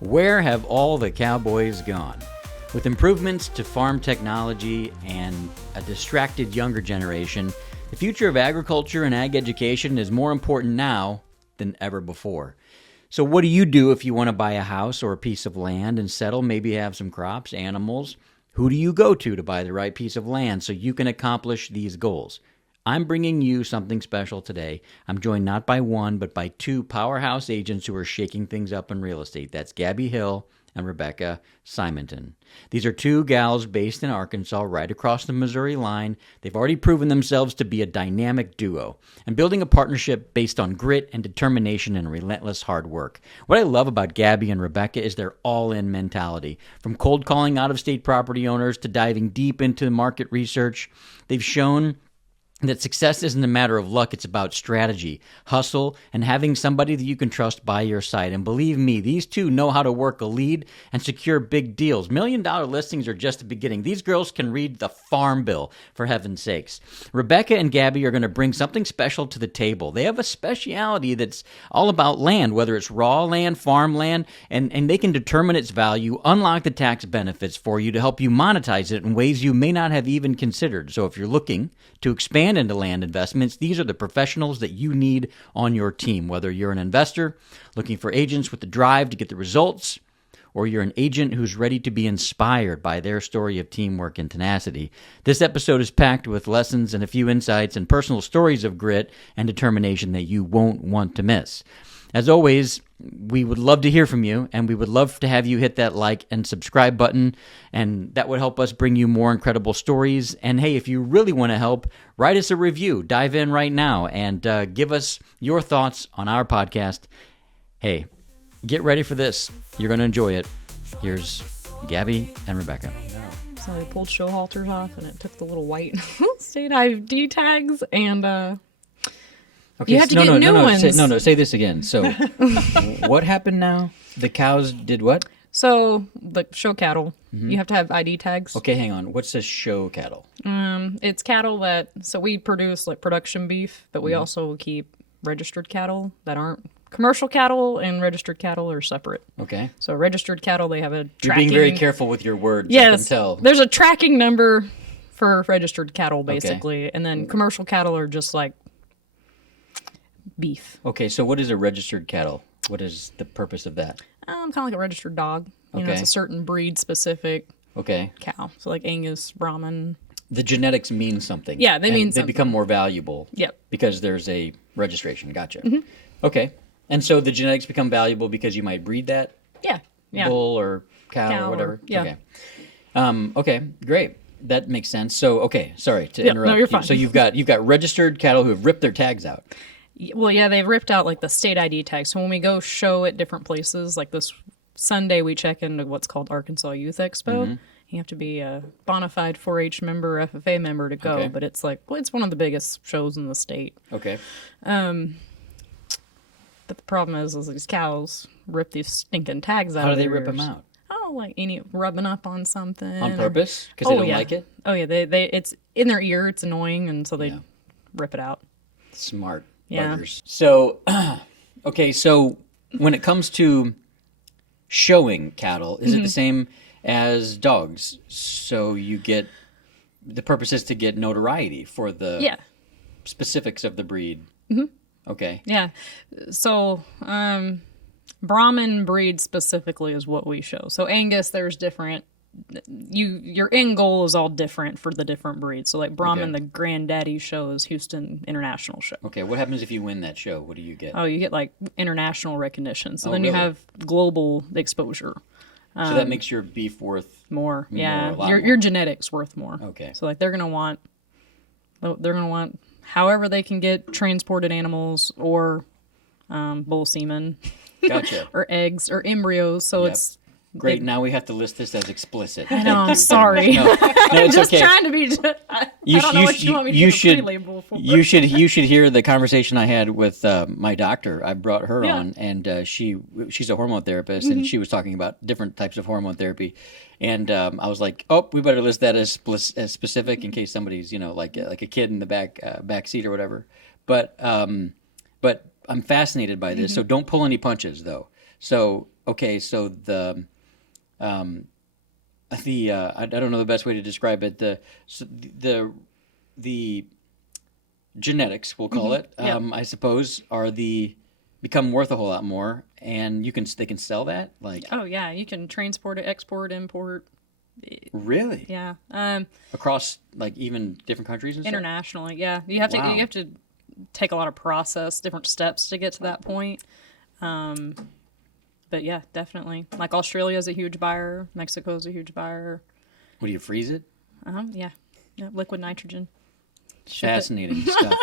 Where have all the cowboys gone? With improvements to farm technology and a distracted younger generation, the future of agriculture and ag education is more important now than ever before. So what do you do if you want to buy a house or a piece of land and settle, maybe have some crops, animals? Who do you go to buy the right piece of land so you can accomplish these goals? I'm bringing you something special today. I'm joined not by one, but by two powerhouse agents who are shaking things up in real estate. That's Gabi Hill and Rebekah Simonton. These are two gals based in Arkansas, right across the Missouri line. They've already proven themselves to be a dynamic duo and building a partnership based on grit and determination and relentless hard work. What I love about Gabi and Rebekah is their all-in mentality. From cold calling out-of-state property owners to diving deep into market research, they've shown that success isn't a matter of luck, it's about strategy, hustle, and having somebody that you can trust by your side. And believe me, these two know how to work a lead and secure big deals. $1 million listings are just the beginning. These girls can read the farm bill, for heaven's sakes. Rebekah and Gabi are going to bring something special to the table. They have a speciality that's all about land, whether it's raw land, farmland, and they can determine its value, unlock the tax benefits for you to help you monetize it in ways you may not have even considered. So if you're looking to expand into land investments, these are the professionals that you need on your team. Whether you're an investor looking for agents with the drive to get the results, or you're an agent who's ready to be inspired by their story of teamwork and tenacity. This episode is packed with lessons and a few insights and personal stories of grit and determination that you won't want to miss. As always, we would love to hear from you, and we would love to have you hit that like and subscribe button, and that would help us bring you more incredible stories. And hey, if you really want to help, write us a review. Dive in right now and give us your thoughts on our podcast. Hey, get ready for this. You're going to enjoy it. Here's Gabi and Rebekah. So they pulled show halters off, and it took the little white state ID tags, and Okay, you have to get new ones. Say this again. So, what happened now? The cows did what? So, the show cattle, you have to have ID tags. Okay, hang on. What's a show cattle? It's cattle so we produce like production beef, but we also keep registered cattle that aren't commercial cattle, and registered cattle are separate. Okay. So registered cattle, they have a tracking. You're being very careful with your words, yes, I can tell. There's a tracking number for registered cattle, basically, and then commercial cattle are just like beef. Okay, so what is a registered cattle? What is the purpose of that? Kind of like a registered dog. You know, it's a certain breed specific cow. So like Angus, Brahman. The genetics mean something. Yeah, they mean something. They become more valuable. Yep. Because there's a registration. Gotcha. Okay. And so the genetics become valuable because you might breed that bull or cow or whatever? Yeah. Okay. Okay, great. That makes sense. So, okay, sorry to interrupt. No, you're fine. So you've got registered cattle who have ripped their tags out. Well, yeah, they've ripped out like the state ID tag. So when we go show at different places, like this Sunday, we check into what's called Arkansas Youth Expo. You have to be a bona fide 4-H member, FFA member to go. But it's like, well, it's one of the biggest shows in the state. Okay. But the problem is these cows rip these stinking tags out. How of do they their rip them ears. out? Oh, like rubbing up on something. On purpose? Because they don't like it? Oh, yeah. They it's in their ear. It's annoying, and so they rip it out. Smart. Yeah. Buggers. So, okay, so when it comes to showing cattle, is it the same as dogs? So you get, the purpose is to get notoriety for the specifics of the breed. Okay. Yeah. So, Brahman breed specifically is what we show. So Angus, there's different. Your end goal is all different for the different breeds. So like Brahman, the granddaddy show is Houston International Show. Okay, what happens if you win that show? What do you get? Oh, you get like international recognition. So then you have global exposure. So that makes your beef worth more. Yeah, more. Your genetics worth more. Okay. So like they're gonna want however they can get transported animals or bull semen. Gotcha. Or eggs or embryos. So it's great. Now we have to list this as explicit. I know. I'm sorry. No, I'm it's just okay. trying to be. I don't know what you want me to do pre-label for. You should hear the conversation I had with my doctor. I brought her on, and she's a hormone therapist, and she was talking about different types of hormone therapy. And I was like, oh, we better list that as specific in case somebody's like a kid in the back seat or whatever. But I'm fascinated by this. So don't pull any punches though. So okay, so I don't know the best way to describe it. The genetics, we'll call it, Yep. I suppose, become worth a whole lot more, and they can sell that, like, Oh yeah, you can transport it, export, import. really, Yeah. across like even different countries and stuff. Internationally, yeah. You have to Wow. you have to take a lot of process, different steps to get to that point. But yeah, definitely. Like Australia's a huge buyer, Mexico's a huge buyer. What do you freeze it? Yeah. Yeah, liquid nitrogen. Fascinating stuff.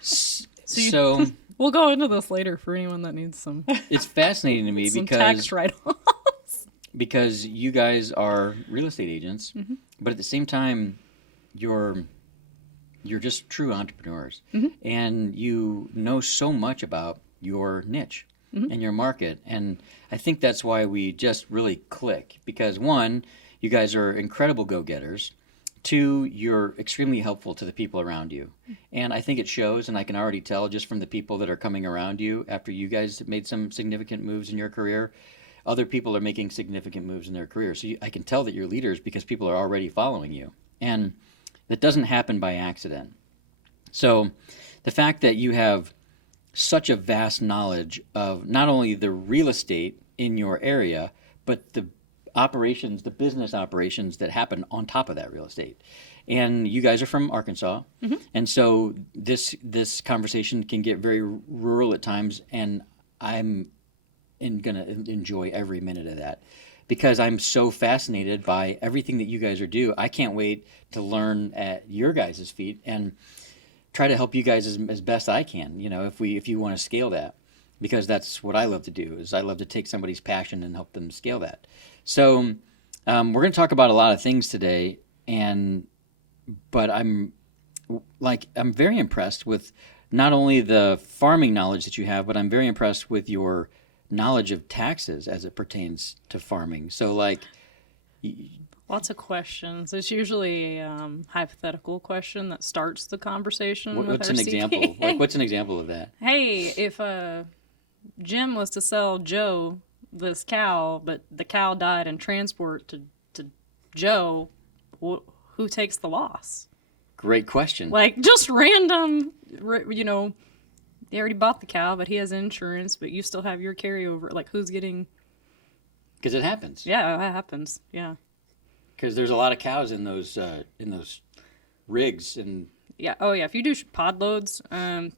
So We'll go into this later for anyone that needs some it's fascinating to me some because tax write-off. because you guys are real estate agents, but at the same time, you're just true entrepreneurs, and you know so much about your niche and your market, and I think that's why we just really click. Because one, you guys are incredible go-getters. Two, you're extremely helpful to the people around you, and I think it shows. And I can already tell just from the people that are coming around you after you guys have made some significant moves in your career. Other people are making significant moves in their career. So I can tell that you're leaders because people are already following you. And that doesn't happen by accident. So the fact that you have such a vast knowledge of not only the real estate in your area, but the operations, the business operations that happen on top of that real estate. And you guys are from Arkansas. And so this conversation can get very rural at times. And I'm going to enjoy every minute of that because I'm so fascinated by everything that you guys are doing. I can't wait to learn at your guys' feet and try to help you guys as best I can, if you want to scale that, because that's what I love to do. Is I love to take somebody's passion and help them scale that. So we're going to talk about a lot of things today, but I'm very impressed with not only the farming knowledge that you have, but I'm very impressed with your knowledge of taxes as it pertains to farming. So Lots of questions. It's usually a hypothetical question that starts the conversation. what's an example? What's an example of that? Hey, if Jim was to sell Joe this cow, but the cow died in transport to Joe, who takes the loss? Great question. Like, just random, they already bought the cow, but he has insurance, but you still have your carryover. Like, who's getting... Because it happens. Yeah, that happens. Yeah. Because there's a lot of cows in those rigs and... Yeah. Oh, yeah. If you do pod loads,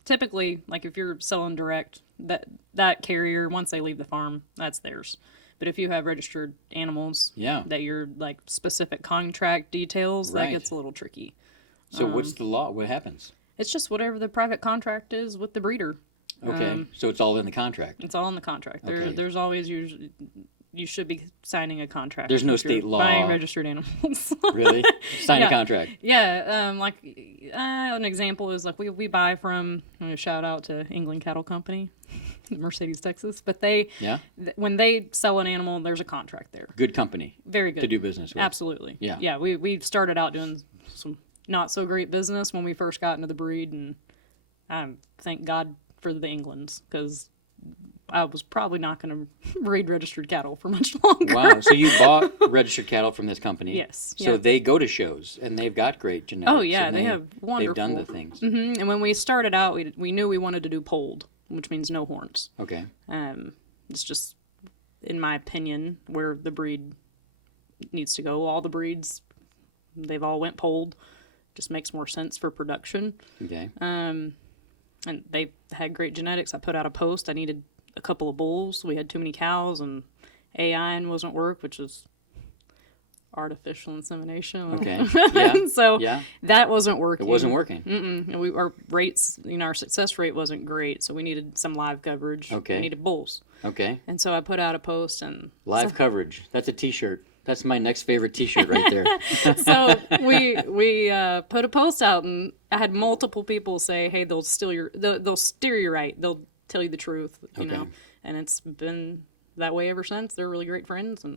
typically, like if you're selling direct, that carrier, once they leave the farm, that's theirs. But if you have registered animals, that you're like specific contract details, that gets a little tricky. So what's the law? What happens? It's just whatever the private contract is with the breeder. Okay. So it's all in the contract. It's all in the contract. Okay. There's always usually... You should be signing a contract. There's no if you're state law. Buying registered animals. Really? Sign a contract. Yeah. An example is like we buy from. I'm gonna shout out to England Cattle Company, Mercedes, Texas. But when they sell an animal, there's a contract there. Good company. Very good to do business with. Absolutely. Yeah. Yeah. We started out doing some not so great business when we first got into the breed, and thank God for the Englands, because I was probably not going to breed registered cattle for much longer. Wow. So you bought registered cattle from this company? Yes. So they go to shows, and they've got great genetics. Oh, yeah. They have wonderful. They've done the things. Mm-hmm. And when we started out, we knew we wanted to do polled, which means no horns. Okay. It's just, in my opinion, where the breed needs to go. All the breeds, they've all went polled. Just makes more sense for production. Okay. And they had great genetics. I put out a post. I needed a couple of bulls. We had too many cows, and AI wasn't work, which is artificial insemination. Okay. Yeah. So that wasn't working. It wasn't working. And our rates, our success rate wasn't great, so we needed some live coverage. Okay. We needed bulls. Okay. And so I put out a post and live coverage. That's a T-shirt. That's my next favorite T-shirt right there. So we put a post out, and I had multiple people say, "Hey, they'll steer you right. They'll tell you the truth." You know, and it's been that way ever since. They're really great friends, and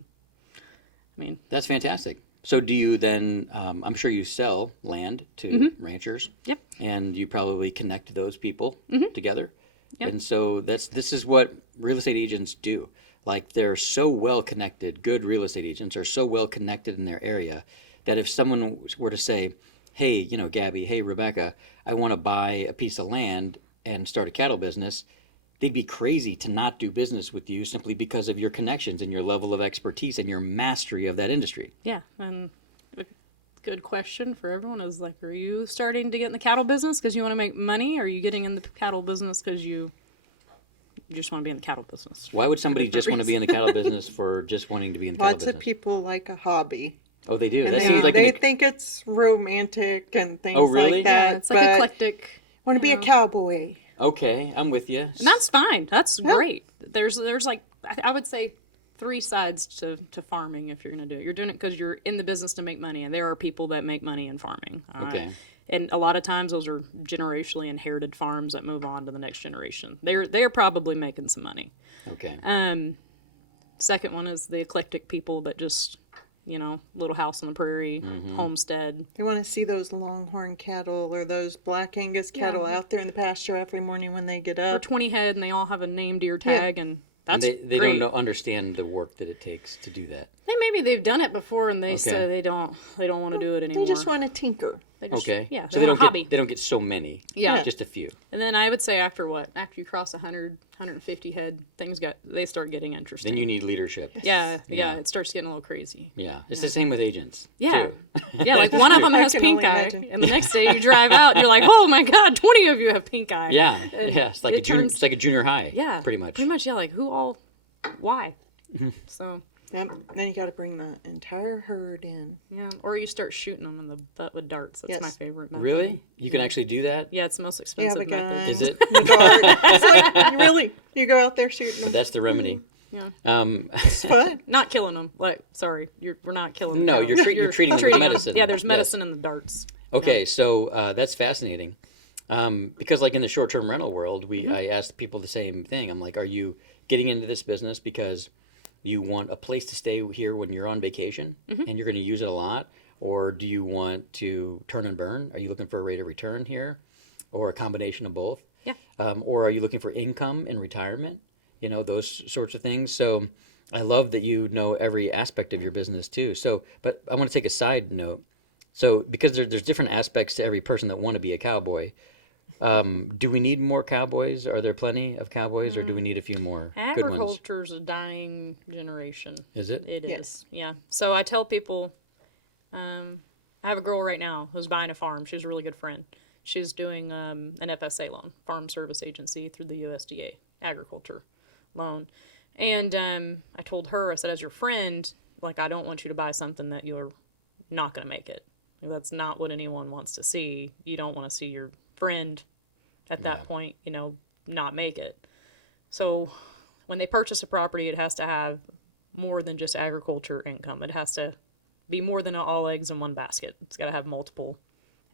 that's fantastic. So do you then? I'm sure you sell land to ranchers. Yep. And you probably connect those people together. Yep. And so this is what real estate agents do. like they're so well connected, good real estate agents are so well connected in their area that if someone were to say, hey, Gabby, hey, Rebekah, I want to buy a piece of land and start a cattle business, they'd be crazy to not do business with you simply because of your connections and your level of expertise and your mastery of that industry. Yeah, and a good question for everyone is like, are you starting to get in the cattle business because you want to make money, or are you getting in the cattle business because you just want to be in the cattle business? Why would somebody just want to be in the cattle business for just wanting to be in the cattle Lots business? of people like a hobby. Oh, they do. And That they, seems like they think it's romantic and things really? like that. Yeah, it's like eclectic. Want to be a cowboy. Okay, I'm with you. And that's fine. That's great. There's like, I would say 3 sides to farming if you're going to do it. You're doing it because you're in the business to make money, and there are people that make money in farming. Okay. And a lot of times those are generationally inherited farms that move on to the next generation. They're probably making some money. Okay. Second one is the eclectic people that just, little house on the prairie, homestead. They want to see those longhorn cattle or those black Angus cattle out there in the pasture every morning when they get Or up. 20 head, and they all have a name deer tag, and that's they great. don't understand the work that it takes to do that. Maybe they've done it before, and they say they don't want to do it anymore. They just want to tinker. They just, Okay. Yeah, So they don't hobby. get so many. Yeah. Just a few. And then I would say after you cross 100, 150 head, they start getting interesting. Then you need leadership. Yeah, it starts getting a little crazy. Yeah. It's the same with agents. Yeah. Too. Yeah, like one of them has can pink only eye, imagine. and the next day you drive out and you're like, oh my God, 20 of you have pink eye. Yeah. And Yeah. It's like it's like a junior high. Yeah. Pretty much. Yeah, like why? So, Yep. Then you got to bring the entire herd in. yeah. Or you start shooting them in the butt with darts. That's my favorite method. Really? You can actually do that? Yeah, it's the most You have expensive a gun. method. Is it? The dart. It's like, really? You go out there shooting But them. that's the remedy. Yeah. It's fun. Not killing them. Like, sorry, we're not killing them. No, you're treating them with medicine. Yeah, there's Yes. medicine in the darts. Okay, so that's fascinating. Because like in the short-term rental world, I asked people the same thing. I'm like, are you getting into this business because you want a place to stay here when you're on vacation and you're going to use it a lot? Or do you want to turn and burn? Are you looking for a rate of return here? Or a combination of both? Yeah. Or are you looking for income in retirement? Those sorts of things. So I love that you know every aspect of your business too. So, but I want to take a side note. So because there's different aspects to every person that want to be a cowboy. Do we need more cowboys? Are there plenty of cowboys, or do we need a few more good ones? Agriculture's a dying generation. Is it? It is. Yes. Yeah. So I tell people, I have a girl right now who's buying a farm. She's a really good friend. She's doing an FSA loan, Farm Service Agency, through the USDA agriculture loan. And I told her, I said, as your friend, like, I don't want you to buy something that you're not going to make it. That's not what anyone wants to see. You don't want to see your friend at that point, not make it. So when they purchase a property, it has to have more than just agriculture income. It has to be more than all eggs in one basket. It's got to have multiple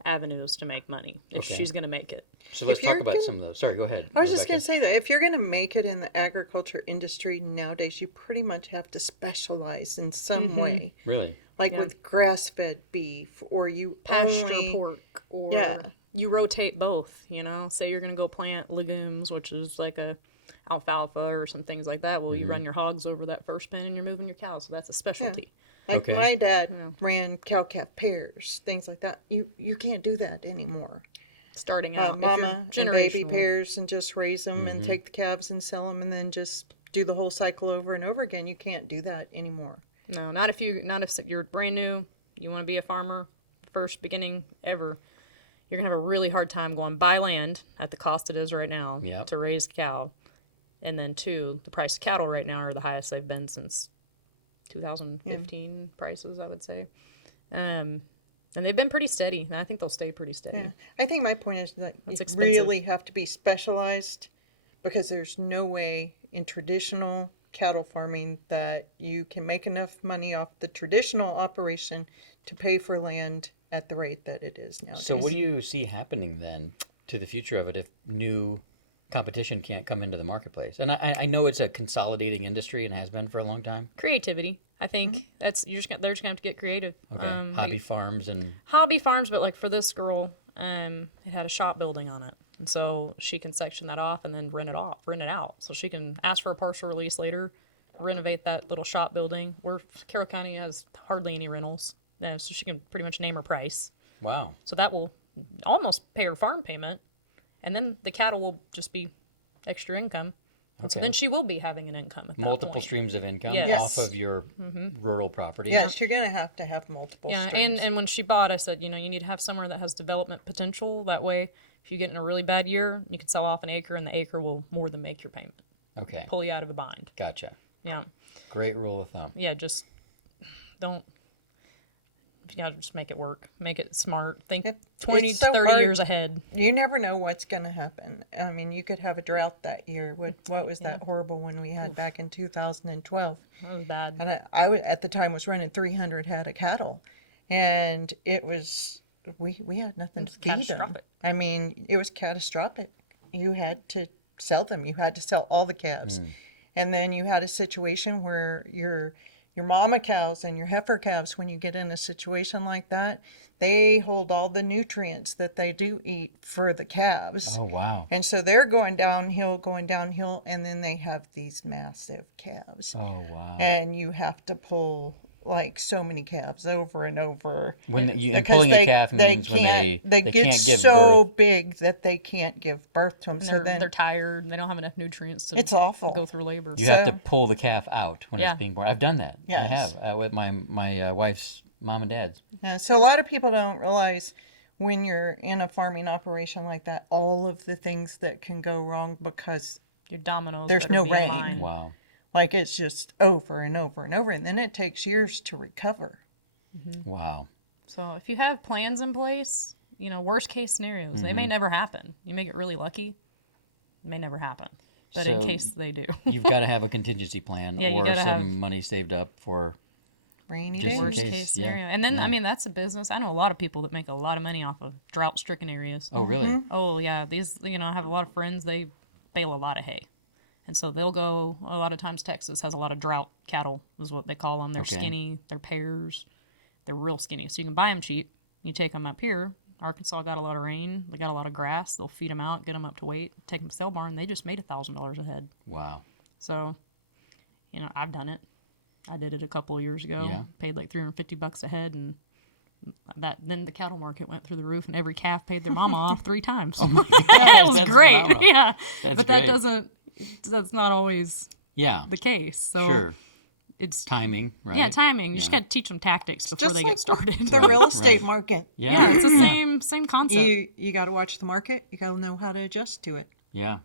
avenues to make money if she's going to make it. So let's If you're talk about gonna- some of those. Sorry, go ahead. I was just Rebecca. going to say that if you're going to make it in the agriculture industry nowadays, you pretty much have to specialize in some way. Really? Like with grass-fed beef, or you Pasture only... pork, or Yeah. you rotate both, say you're going to go plant legumes, which is like a alfalfa or some things like that. Well, you run your hogs over that first pen and you're moving your cows. So that's a specialty. Like Okay. my dad ran cow-calf pairs, things like that. You can't do that anymore. Starting out. Mama if you're and baby generational. pairs and just raise them and take the calves and sell them and then just do the whole cycle over and over again. You can't do that anymore. No, not if you're brand new, you want to be a farmer, first beginning ever. You're going to have a really hard time going buy land at the cost it is right now to raise cow. And then 2, the price of cattle right now are the highest they've been since 2015 prices, I would say. And they've been pretty steady, and I think they'll stay pretty steady. Yeah. I think my point is that you expensive. really have to be specialized because there's no way in traditional cattle farming that you can make enough money off the traditional operation to pay for land at the rate that it is nowadays. So what do you see happening then to the future of it if new competition can't come into the marketplace? And I know it's a consolidating industry and has been for a long time. Creativity. I think they're just going to have to get creative. Okay. Hobby farms and... Hobby farms, but like for this girl, it had a shop building on it. And so she can section that off and then rent it out. So she can ask for a partial release later renovate that little shop building. Where Carroll County has hardly any rentals, so she can pretty much name her price. Wow. So that will almost pay her farm payment, and then the cattle will just be extra income. And so then she will be having an income at that Multiple point. streams of income Yes. off of your rural property. Yes, you're going to have multiple Yeah, streams. and when she bought, I said, you need to have somewhere that has development potential. That way, if you get in a really bad year, you can sell off an acre, and the acre will more than make your payment. Okay. Pull you out of a bind. Gotcha. Yeah. Great rule of thumb. Yeah, just don't. You gotta just make it work. Make it smart. Think 20 It's to so 30 hard. years ahead. You never know what's going to happen. I mean, you could have a drought that year. What was that horrible one we had back in 2012? That was bad. And at the time was running 300 head of cattle, and it was we had nothing to feed them. catastrophic. I mean, it was catastrophic. You had to sell them. You had to sell all the calves, and then you had a situation where your mama cows and your heifer calves, when you get in a situation like that, they hold all the nutrients that they do eat for the calves. Oh, wow. And so they're going downhill, and then they have these massive calves. Oh, wow. And you have to pull like so many calves over and over. And Because pulling a calf means when they get can't give so birth. big that they can't give birth to them. And So they're then tired. They don't have enough nutrients to it's awful. go through labor. You have to pull the calf out when Yeah. it's being born. I've done that. Yes. I have with my wife's mom and dad's. Yeah, so a lot of people don't realize when you're in a farming operation like that, all of the things that can go wrong because Your dominoes. There's better no be in rain. line. Wow. like it's just over and over and over, and then it takes years to recover. Wow. So if you have plans in place, worst case scenarios, they may never happen. You may get really lucky. It may never happen. But in So case they do. You've got to have a contingency plan Yeah, you or gotta some have- money saved up for. Rainy Just days. in Worst case, case yeah. scenario. And then, I mean, that's a business. I know a lot of people that make a lot of money off of drought-stricken areas. Oh, really? Oh, yeah. These, I have a lot of friends, they bale a lot of hay. And so they'll go, a lot of times Texas has a lot of drought cattle, is what they call them. They're Okay. skinny, they're pairs, they're real skinny. So you can buy them cheap. You take them up here. Arkansas got a lot of rain, they got a lot of grass. They'll feed them out, get them up to weight, take them to sale barn. They just made $1,000 a head. Wow. So, I've done it. I did it a couple of years ago. Yeah. Paid like $350 a head, and then the cattle market went through the roof, and every calf paid their mama off 3 times. Oh my It was that's great. phenomenal. Yeah, That's but great. that's not always Yeah. the case. So Sure. it's Timing, right? yeah, timing. You just Yeah. got to teach them tactics before Just they like get started. the real estate market. Yeah, it's the same concept. You got to watch the market. You got to know how to adjust to it. Yeah.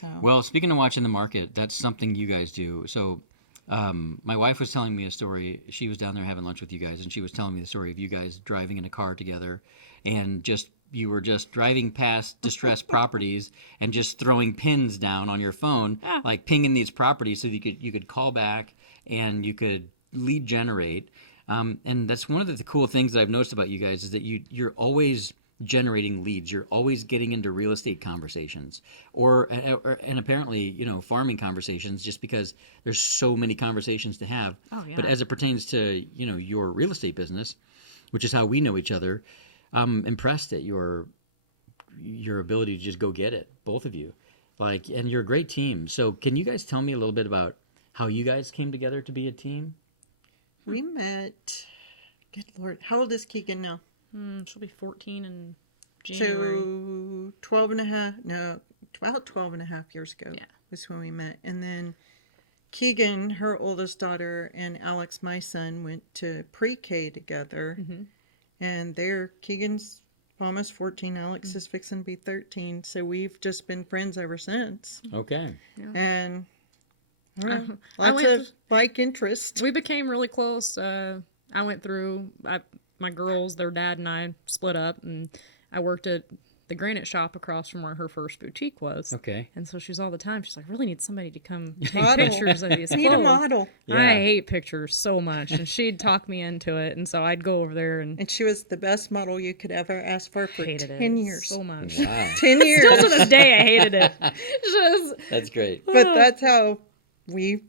So Well, speaking of watching the market, that's something you guys do. So, my wife was telling me a story. She was down there having lunch with you guys, and she was telling me the story of you guys driving in a car together, and you were just driving past distressed properties and just throwing pins down on your phone, like pinging these properties so that you could call back and you could lead generate. And that's one of the cool things that I've noticed about you guys is that you're always generating leads. You're always getting into real estate conversations and apparently, farming conversations, just because there's so many conversations to have. Oh, yeah. But as it pertains to, your real estate business, which is how we know each other, I'm impressed at your ability to just go get it, both of you. And you're a great team. So can you guys tell me a little bit about how you guys came together to be a team? we met. Good Lord, how old is Keegan now? She'll be 14 in January. So 12 and a half, no, about 12 and a half years ago Yeah. was when we met. And then Keegan, her oldest daughter, and Alex, my son, went to pre-K together. And Keegan's almost 14, Alex is fixing to be 13. So we've just been friends ever since. Okay. And I don't know, I lots went of bike interest. We became really close. I went through, my girls, their dad and I split up, and I worked at the granite shop across from where her first boutique was. Okay. And so she's all the time, she's like, I really need somebody to come take Model. pictures of these Need a clothes. model. Yeah. I hate pictures so much. And she'd talk me into it. And so I'd go over there and And she was the best model you could ever ask for hated 10 it years. so much. Wow. 10 years. Still to this day, I hated it. Just, That's great. But that's how we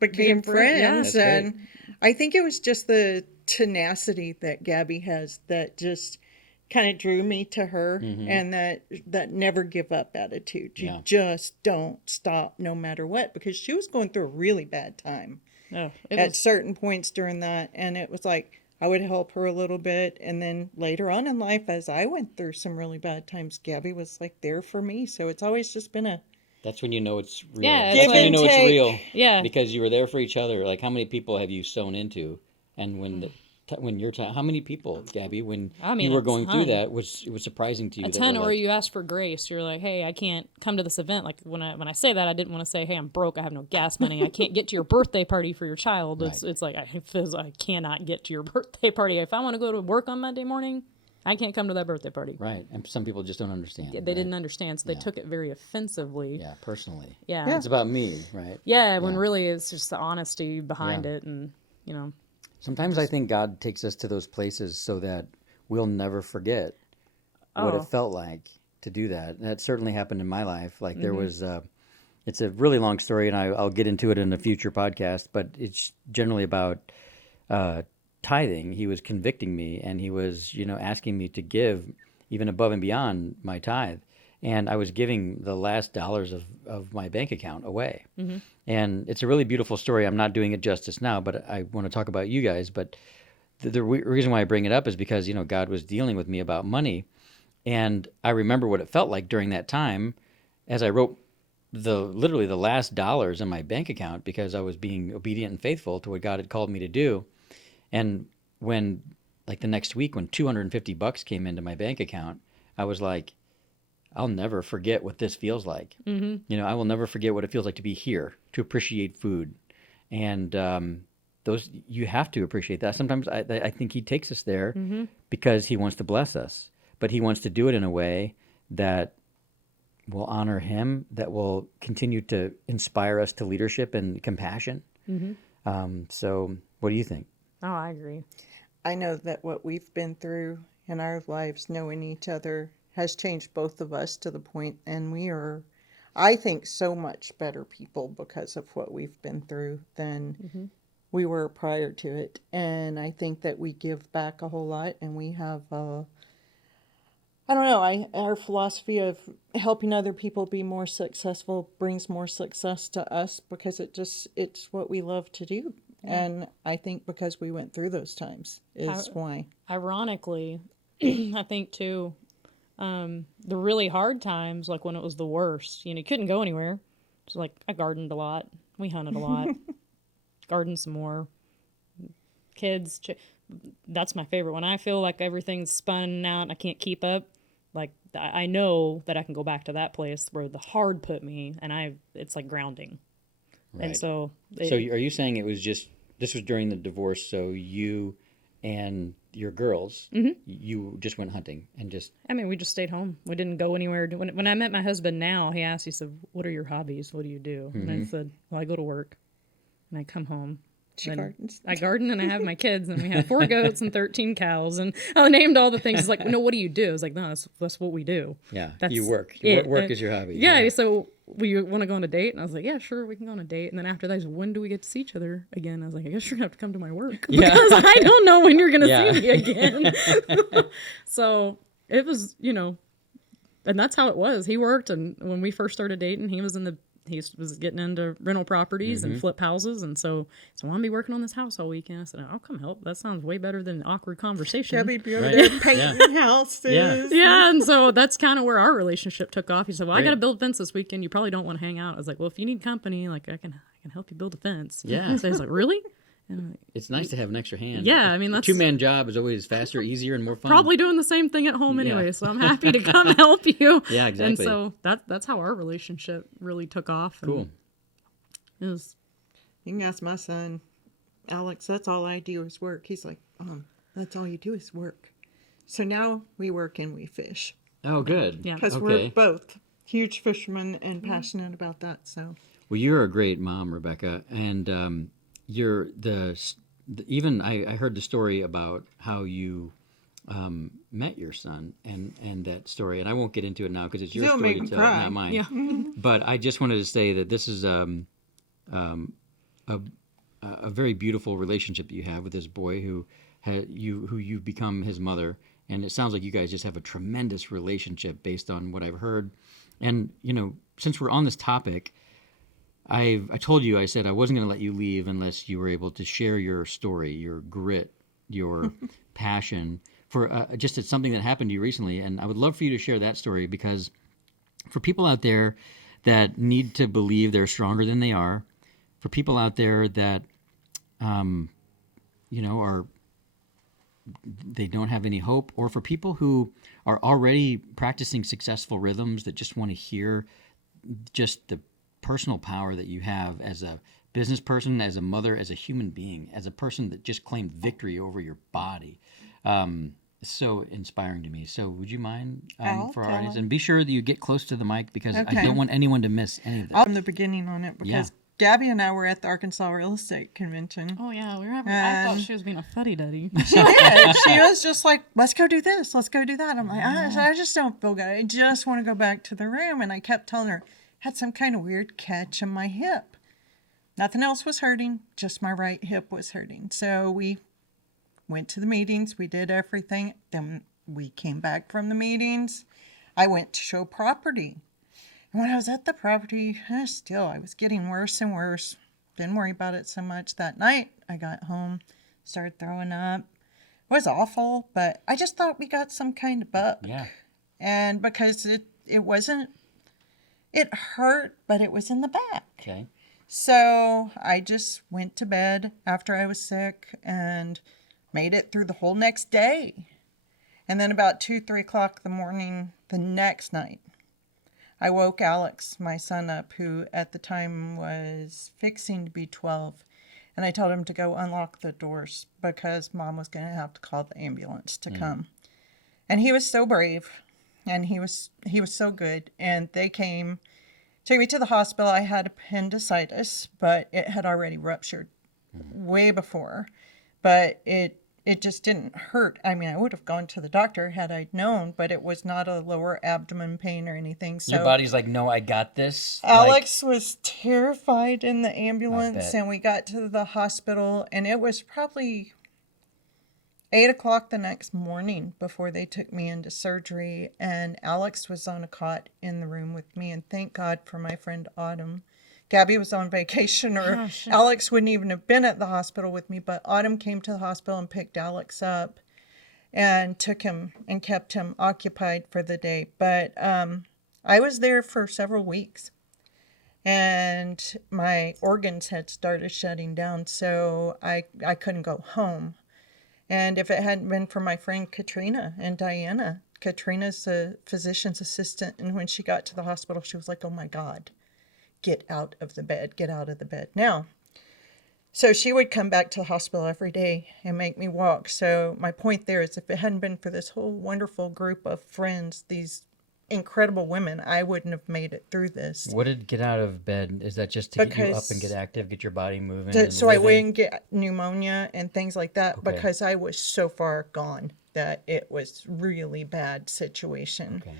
became friends. That's And I think it was just the tenacity that Gabi has that just kind of drew me to her, and that never give up attitude. You just don't stop no matter what, because she was going through a really bad time at certain points during that, and it was like I would help her a little bit, and then later on in life, as I went through some really bad times, Gabby was like there for me. So it's always just been a That's when you know it's real. Yeah, That's when you know it's take. real. Yeah. Because you were there for each other. Like, how many people have you sewn into? And when you're how many people, Gabby, when you were going through that, it was surprising to you? A ton, or you asked for grace. You're like, hey, I can't come to this event. Like when I say that, I didn't want to say, hey, I'm broke. I have no gas money. I can't get to your birthday party for your child. It's like I cannot get to your birthday party. If I want to go to work on Monday morning, I can't come to that birthday party. Right, and some people just don't understand. They didn't understand, so they took it very offensively. Yeah, personally. Yeah. It's about me, right? Yeah, when really it's just the honesty behind it, and Sometimes I think God takes us to those places so that we'll never forget what it felt like to do that. And that certainly happened in my life. Like there was, it's a really long story, and I'll get into it in a future podcast, but it's generally about tithing. He was convicting me, and he was, asking me to give even above and beyond my tithe. And I was giving the last dollars of my bank account away. And it's a really beautiful story. I'm not doing it justice now, but I want to talk about you guys. But the reason why I bring it up is because, God was dealing with me about money. And I remember what it felt like during that time as I wrote literally the last dollars in my bank account, because I was being obedient and faithful to what God had called me to do. And when, like the next week, when $250 came into my bank account, I was like, I'll never forget what this feels like. I will never forget what it feels like to be here, to appreciate food. And those, you have to appreciate that. Sometimes I think he takes us there because he wants to bless us, but he wants to do it in a way that will honor him, that will continue to inspire us to leadership and compassion. So what do you think? Oh, I agree. I know that what we've been through in our lives, knowing each other, has changed both of us to the point, and we are, I think, so much better people because of what we've been through than we were prior to it. And I think that we give back a whole lot, and we have, I don't know, our philosophy of helping other people be more successful brings more success to us because it's what we love to do. And I think because we went through those times is why. Ironically, I think too, the really hard times, like when it was the worst, you couldn't go anywhere. It's like I gardened a lot. We hunted a lot. Gardened some more. Kids, that's my favorite. When I feel like everything's spun out and I can't keep up, like I know that I can go back to that place where the hard put me, and it's like grounding. Right. And so are you saying it was this was during the divorce, so you and your girls, you just went hunting and just... we just stayed home. We didn't go anywhere. When I met my husband now, he said, what are your hobbies? What do you do? And I said, well, I go to work and I come home. She gardens. I garden and I have my kids, and we have 4 goats and 13 cows, and I named all the things. He's like, no, what do you do? I was like, no, that's what we do. Yeah, that's, you work. Work is your hobby. Yeah, so we want to go on a date? And I was like, yeah, sure, we can go on a date. And then after that, he's like, when do we get to see each other again? I was like, I guess you're going to have to come to my work because I don't know when you're going to see me again. So it was, and that's how it was. He worked, and when we first started dating, he was getting into rental properties and flip houses, and so I want to be working on this house all weekend. I said, I'll come help. That sounds way better than an awkward conversation. Gabby be over there painting houses. Yeah, and so that's kind of where our relationship took off. He said, well, I got to build a fence this weekend. You probably don't want to hang out. I was like, well, if you need company, like I can help you build a fence. Yeah. So he's like, really? It's nice to have an extra hand. Yeah, that's... A 2-man job is always faster, easier, and more fun. Probably doing the same thing at home anyway, so I'm happy to come help you. Yeah, exactly. And so that's how our relationship really took off. Cool. It was... You can ask my son, Alex, that's all I do is work. He's like, that's all you do is work. So now we work and we fish. Oh, good. Yeah. Because we're both huge fishermen and passionate about that, so... Well, you're a great mom, Rebekah, and... You're even I heard the story about how you met your son and that story, and I won't get into it now because it's your story to tell, not mine. Yeah. But I just wanted to say that this is a very beautiful relationship that you have with this boy who you've become his mother, And it sounds like you guys just have a tremendous relationship based on what I've heard. And, since we're on this topic, I told you, I said I wasn't going to let you leave unless you were able to share your story, your grit, your passion for just it's something that happened to you recently. And I would love for you to share that story, because for people out there that need to believe they're stronger than they are, for people out there that, are they don't have any hope, or for people who are already practicing successful rhythms that just want to hear just the personal power that you have as a business person, as a mother, as a human being, as a person that just claimed victory over your body. So inspiring to me. So would you mind for our audience? And be sure that you get close to the mic, because I don't want anyone to miss any of this. From the beginning on it, because Gabi and I were at the Arkansas Real Estate Convention. Oh, yeah. We were having, I thought she was being a fuddy-duddy. She did. She was just like, let's go do this. Let's go do that. I'm like, I just don't feel good. I just want to go back to the room. And I kept telling her, had some kind of weird catch in my hip. Nothing else was hurting. Just my right hip was hurting. So we went to the meetings. We did everything. Then we came back from the meetings. I went to show property. And when I was at the property, still, I was getting worse and worse. Didn't worry about it so much. That night, I got home, started throwing up. It was awful, but I just thought we got some kind of bug. Yeah. And because it wasn't, it hurt, but it was in the back. Okay. So I just went to bed after I was sick and made it through the whole next day. And then about 2-3 o'clock in the morning the next night, I woke Alex, my son, up, who at the time was fixing to be 12. And I told him to go unlock the doors because Mom was going to have to call the ambulance to come. And he was so brave, and he was so good. And they came, took me to the hospital. I had appendicitis, but it had already ruptured way before. But it just didn't hurt. I mean, I would have gone to the doctor had I known, but it was not a lower abdomen pain or anything. So your body's like, no, I got this. Alex was terrified in the ambulance, and we got to the hospital, and it was probably 8 o'clock the next morning before they took me into surgery, and Alex was on a cot in the room with me, and thank God for my friend Autumn. Gabi was on vacation, or Alex wouldn't even have been at the hospital with me, but Autumn came to the hospital and picked Alex up and took him and kept him occupied for the day. But I was there for several weeks, and my organs had started shutting down, so I couldn't go home. And if it hadn't been for my friend Katrina and Diana, Katrina's a physician's assistant, and when she got to the hospital, she was like, oh my God. Get out of the bed, get out of the bed. Now, so she would come back to the hospital every day and make me walk. So my point there is, if it hadn't been for this whole wonderful group of friends, these incredible women, I wouldn't have made it through this. What did get out of bed? Is that just to get you up and get active, get your body moving? So I wouldn't get pneumonia and things like that, because I was so far gone that it was really bad situation. Okay.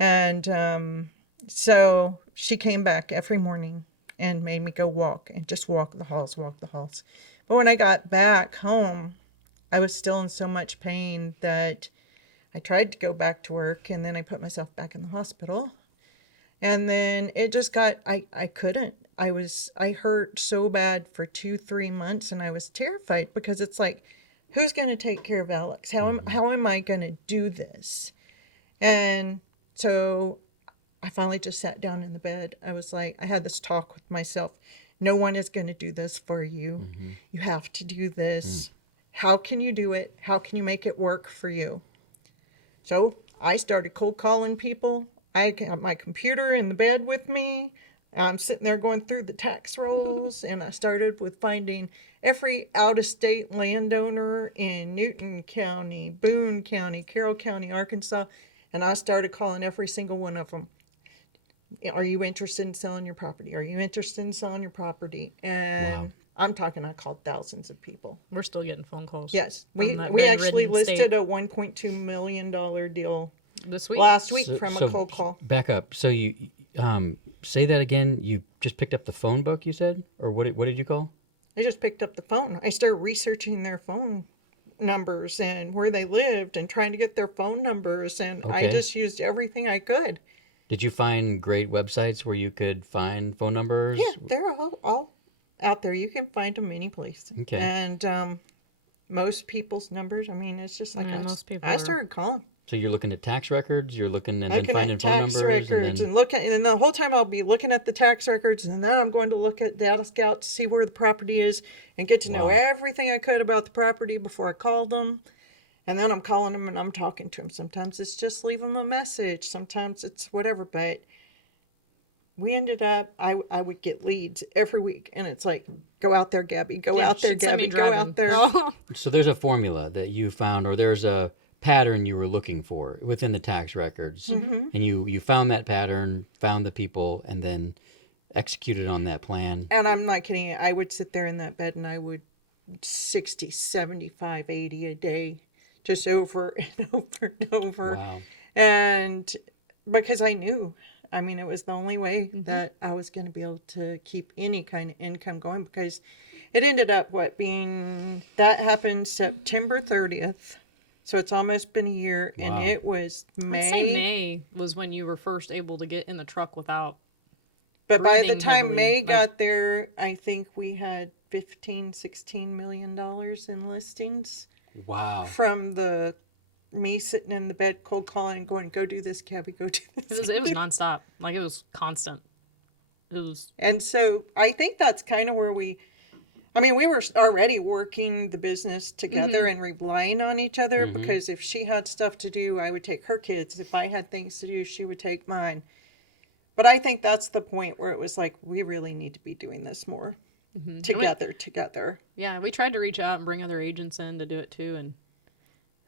And so she came back every morning and made me go walk and just walk the halls. But when I got back home, I was still in so much pain that I tried to go back to work, and then I put myself back in the hospital. And then it just got, I couldn't. I hurt so bad for 2-3 months, and I was terrified because it's like, who's going to take care of Alex? How am I going to do this? And so I finally just sat down in the bed. I was like, I had this talk with myself. No one is going to do this for you. Mm-hmm. You have to do this. How can you do it? How can you make it work for you? So I started cold calling people. I got my computer in the bed with me. I'm sitting there going through the tax rolls, and I started with finding every out-of-state landowner in Newton County, Boone County, Carroll County, Arkansas, and I started calling every single one of them. Are you interested in selling your property? Are you interested in selling your property? And I'm talking, I called thousands of people. We're still getting phone calls. Yes. We actually listed a $1.2 million deal this week? Last week from a cold call. Back up. So you say that again. You just picked up the phone book, you said? Or what did you call? I just picked up the phone. I started researching their phone numbers and where they lived and trying to get their phone numbers. And I Okay. just used everything I could. Did you find great websites where you could find phone numbers? Yeah, they're all out there. You can find them any place. Okay. And most people's numbers, I mean, it's just like Yeah, I, most people I are. started calling. So you're looking at tax records, you're looking and then Looking finding at phone tax numbers records and and looking, and the whole time I'll be looking at the tax records, and then I'm going to look at Data Scout to see where the property is and get to know Wow. everything I could about the property before I called them. And then I'm calling them and I'm talking to them. Sometimes it's just leave them a message. Sometimes it's whatever. But we ended up, I would get leads every week, and it's like, go out there, Gabby. Go out there, she'd send me Gabby. Go driving. out there. so there's a formula that you found, or there's a pattern you were looking for within the tax records, and you found that pattern, found the people, and then executed on that plan. And I'm not kidding you. I would sit there in that bed and I would 60, 75, 80 a day, just over and over and over. Wow. And because I knew, I mean, it was the only way that I was going to be able to keep any kind of income going, because it ended up that happened September 30th. So it's almost been a year, Wow. and it was I'd say May. May was when you were first able to get in the truck without. But by the breathing time heavily, May like- got there, I think we had $16 million in listings Wow. from me sitting in the bed cold calling and going, go do this, Gabby, go do this. It was nonstop. Like, it was constant. It was. And so I think that's kind of where we were already working the business together and relying on each other, because if she had stuff to do, I would take her kids. If I had things to do, she would take mine. But I think that's the point where it was like, we really need to be doing this more together. Yeah, we tried to reach out and bring other agents in to do it too, and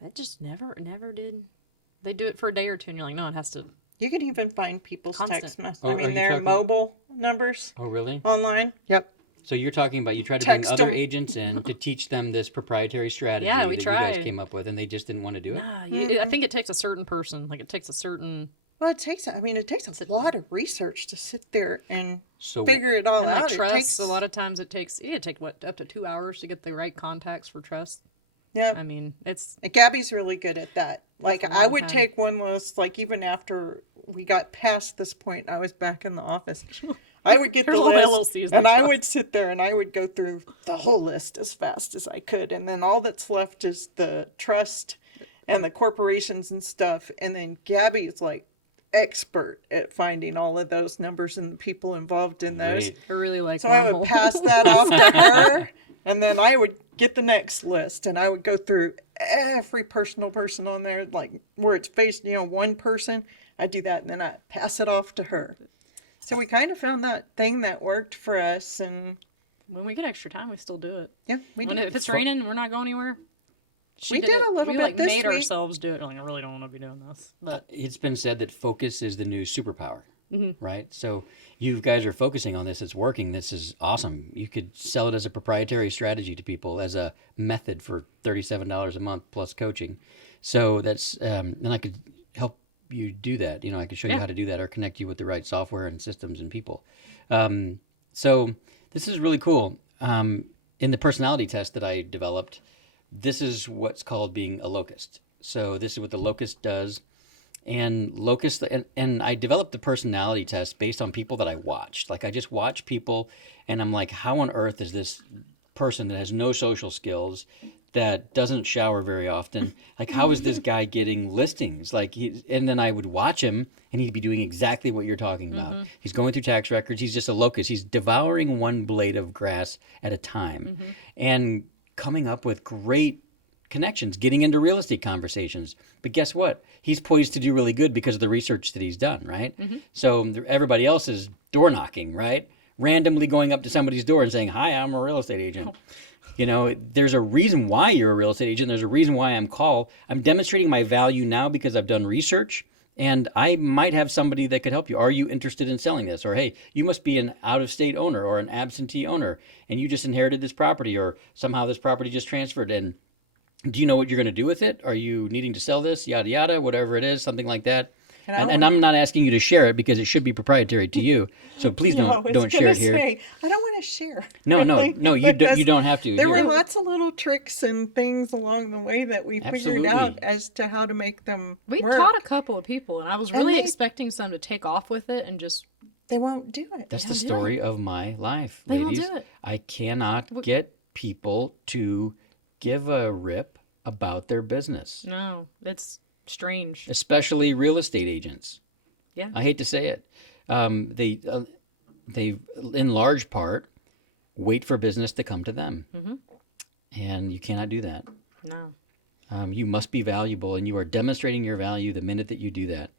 that just never did. They do it for a day or two, and you're like, no, it has to. You can even find people's Constant. text messages. Oh, I are mean, you their talking- mobile numbers Oh, really? online. Yep. So you're talking about you tried to Text bring other 'em. agents in to teach them this proprietary strategy Yeah, we that you guys tried. came up with, and they just didn't want to do it? Nah, I think it takes a certain person. Like, it takes a certain. Well, it takes a lot of research to sit there and So figure it all And like out. trust, It takes a lot of times it takes what, up to 2 hours to get the right contacts for trust. Yeah. I mean, it's Gabby's really good at that. Like, a I long would time. take one list, like, even after we got past this point, I was back in the office. I would get the There's a lot of list, LLCs and that I suck. would sit there and I would go through the whole list as fast as I could. And then all that's left is the trust and the corporations and stuff. And then Gabby is like expert at finding all of those numbers and the people involved in those. Great. I really like. So I would pass that off to her, and then I would get the next list, and I would go through every personal person on there, like where it's faced, one person. I do that, and then I pass it off to her. So we kind of found that thing that worked for us, and When we get extra time, we still do it. yeah, we When did. if it's raining, we're not going anywhere. We did a little we bit like this made week. ourselves do it. Like, I really don't want to be doing this, but It's been said that focus is the new superpower, right? So you guys are focusing on this. It's working. This is awesome. You could sell it as a proprietary strategy to people, as a method for $37 a month plus coaching. So that's, and I could help you do that. I could show you Yeah. how to do that, or connect you with the right software and systems and people. So this is really cool. In the personality test that I developed, this is what's called being a locust. So this is what the locust does. And locust, and I developed the personality test based on people that I watched. Like, I just watch people, and I'm like, how on earth is this person that has no social skills, that doesn't shower very often, like, how is this guy getting listings? Like, and then I would watch him, and he'd be doing exactly what you're talking about. He's going through tax records. He's just a locust. He's devouring one blade of grass at a time, and coming up with great connections, getting into real estate conversations. But guess what? He's poised to do really good because of the research that he's done, right? So everybody else is door knocking, right? Randomly going up to somebody's door and saying, hi, I'm a real estate agent. There's a reason why you're a real estate agent. There's a reason why I'm demonstrating my value now because I've done research, and I might have somebody that could help you. Are you interested in selling this? Or, hey, you must be an out-of-state owner or an absentee owner, and you just inherited this property, or somehow this property just transferred, and do you know what you're going to do with it? Are you needing to sell this? Yada, yada, whatever it is, something like that. And I'm not asking you to share it because it should be proprietary to you. So please don't share it here. I don't want to share. No, you don't have to. There were Here. lots of little tricks and things along the way that we figured out as to how to make them We work. taught a couple of people, and I was really expecting some to take off with it and just... They won't do it. That's the story of my life, They ladies. won't do it. I cannot get people to give a rip about their business, No, it's strange. especially real estate agents. Yeah. I hate to say it. They in large part wait for business to come to them, and you cannot do that. No. You must be valuable, and you are demonstrating your value the minute that you do that.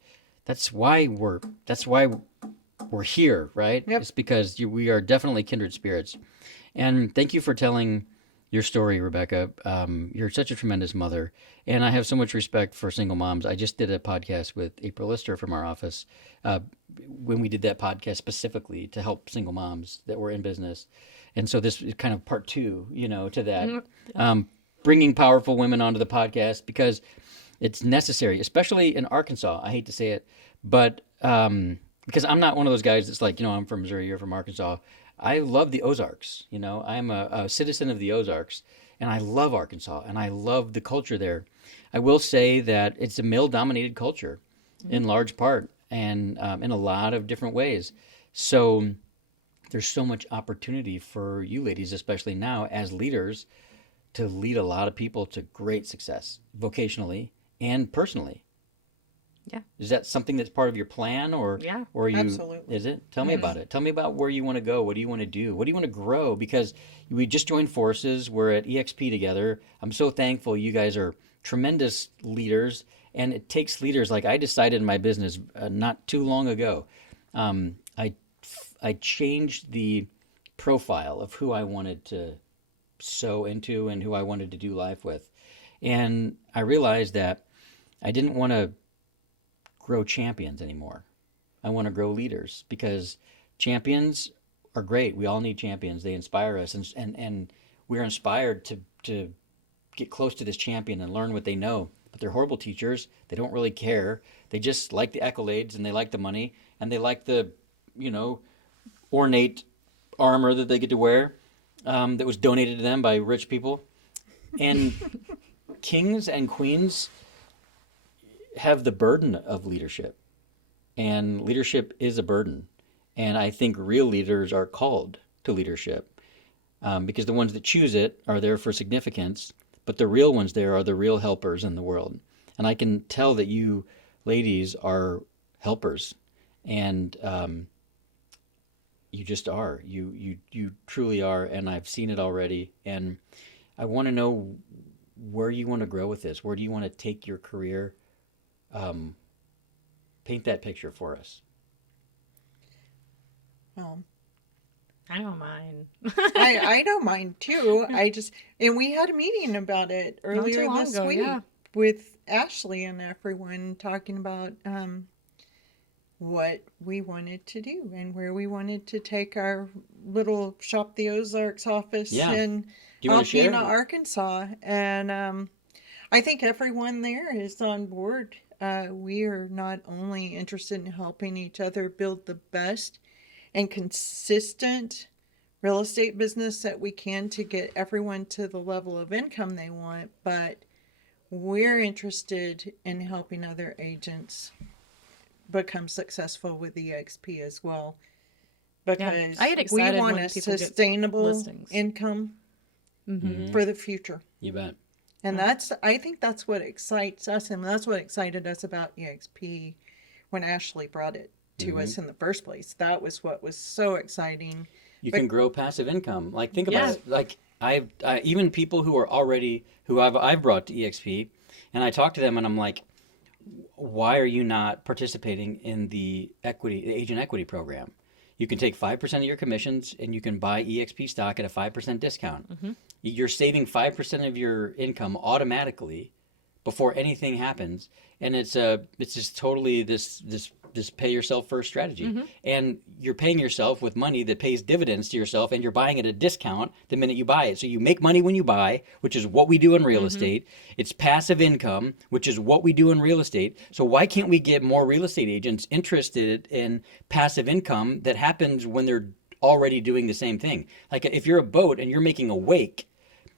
That's why we're here, right? Yep. It's because we are definitely kindred spirits. And thank you for telling your story, Rebekah. You're such a tremendous mother, and I have so much respect for single moms. I just did a podcast with April Lister from our office when we did that podcast specifically to help single moms that were in business. And so this is kind of part 2, to that. Bringing powerful women onto the podcast because it's necessary, especially in Arkansas. I hate to say it, but because I'm not one of those guys that's like, I'm from Missouri, you're from Arkansas. I love the Ozarks. I'm a citizen of the Ozarks, and I love Arkansas, and I love the culture there. I will say that it's a male-dominated culture in large part, and in a lot of different ways. So there's so much opportunity for you ladies, especially now as leaders, to lead a lot of people to great success, vocationally and personally. Yeah. Is that something that's part of your plan, or you? Absolutely. Is it? Tell me about it. Tell me about where you want to go. What do you want to do? What do you want to grow? Because we just joined forces. We're at EXP together. I'm so thankful. You guys are tremendous leaders, and it takes leaders. Like I decided in my business not too long ago, I changed the profile of who I wanted to sow into and who I wanted to do life with, and I realized that I didn't want to grow champions anymore. I want to grow leaders because champions are great. We all need champions. They inspire us, and we're inspired to get close to this champion and learn what they know. But they're horrible teachers. They don't really care. They just like the accolades, and they like the money, and they like the, ornate armor that they get to wear that was donated to them by rich people. And kings and queens have the burden of leadership, and leadership is a burden. And I think real leaders are called to leadership because the ones that choose it are there for significance, but the real ones there are the real helpers in the world. And I can tell that you ladies are helpers, and you just are. You truly are, and I've seen it already. And I want to know where you want to grow with this. Where do you want to take your career? Paint that picture for us. Well, I don't mind. I don't mind too. And we had a meeting about it earlier this week with Ashley and everyone talking about what we wanted to do and where we wanted to take our little Shop the Ozarks office in Alpena, Arkansas. And I think everyone there is on board. We are not only interested in helping each other build the best and consistent real estate business that we can to get everyone to the level of income they want, but we're interested in helping other agents become successful with EXP as well, because I get we excited want when a people get sustainable listings. income for the future. You bet. And I think that's what excites us, and that's what excited us about EXP when Ashley brought it to us in the first place. That was what was so exciting. You can grow passive income. Like think about it. Like I even people who are already I've brought to EXP, and I talk to them, and I'm like, why are you not participating in the agent equity program? You can take 5% of your commissions, and you can buy EXP stock at a 5% discount. You're saving 5% of your income automatically before anything happens, and it's just totally this this pay yourself first strategy. And you're paying yourself with money that pays dividends to yourself, and you're buying at a discount the minute you buy it. So you make money when you buy, which is what we do in real estate. It's passive income, which is what we do in real estate. So why can't we get more real estate agents interested in passive income that happens when they're already doing the same thing? Like if you're a boat and you're making a wake,